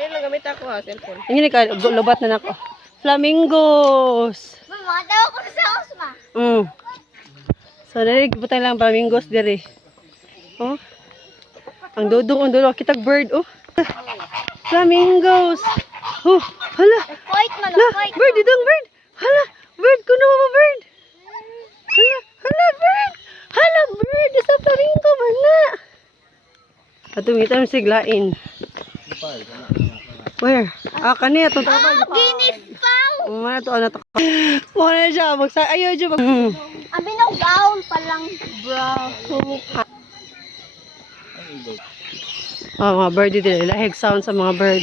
Kaya lang gamit ako ha, cellphone. Hindi ka, lobat na nako. Flamingos! Mama, tawa ko sa house, ma. So, naliligibutan lang flamingos diri. Oh. Ang dudong, kitag bird, oh. Flamingos! Oh, hala! Fight man, Hala, fight. bird, idong bird! Hala, bird, kuno mo bird! Hala, bird! Hala, bird! Isa flamingo, mana! Atong siglain. Where? Kani, atong tapal. Ginifaw! Mana to, ano to? Muna siya, ayaw siya mag... Abi ng gown palang, bro. Mga bird dito. Lahig sound sa mga bird.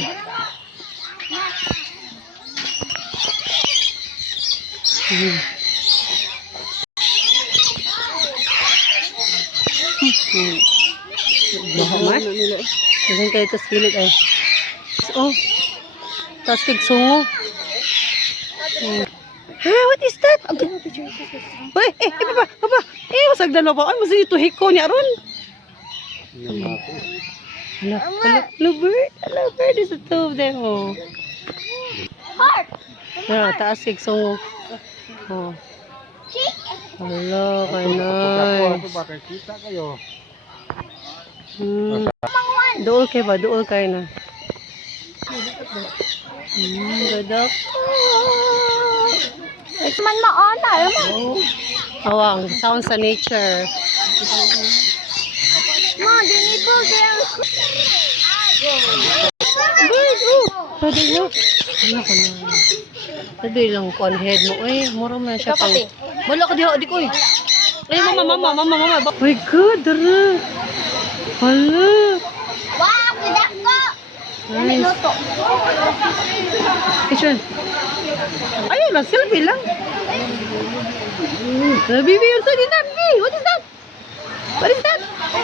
Bahamas? Dahan kayo ito skillet ay. Oh. Tapos kig sungo. Ha? What is that? Uy, baba. Masag dalawa pa. Ay, masag ito hiko niya ron. Hello, bird. Hello, bird. There's a two of them. Oh. Heart! Yeah, taas kig sungo. Oh. Chick! Hello, kanay. Dool kayo ba? Dool kayo na. Gadak. Ito man maona, alam mo. Awang, sound sa nature. Ma, dinipol kaya. Bird, oh! Pwede nyo? Ano ka na? Pwede lang ko ang head mo. Uy, mura mo na siya pang... Wala ka di ko eh. Ay, mama. My God, dara. Hala. Wow, kidak ko! Nice. Kitchen. Ayun lang, selfie lang. Nabibi yun sa dinan. Hey, what is that? What is that?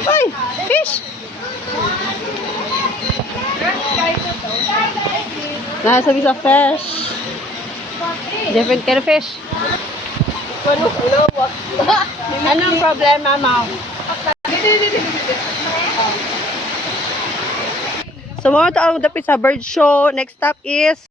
Ay, fish. Nasabi sa fish. Different kind of fish. Anong problema, Mao? So, mga taong dapit sa bird show. Next stop is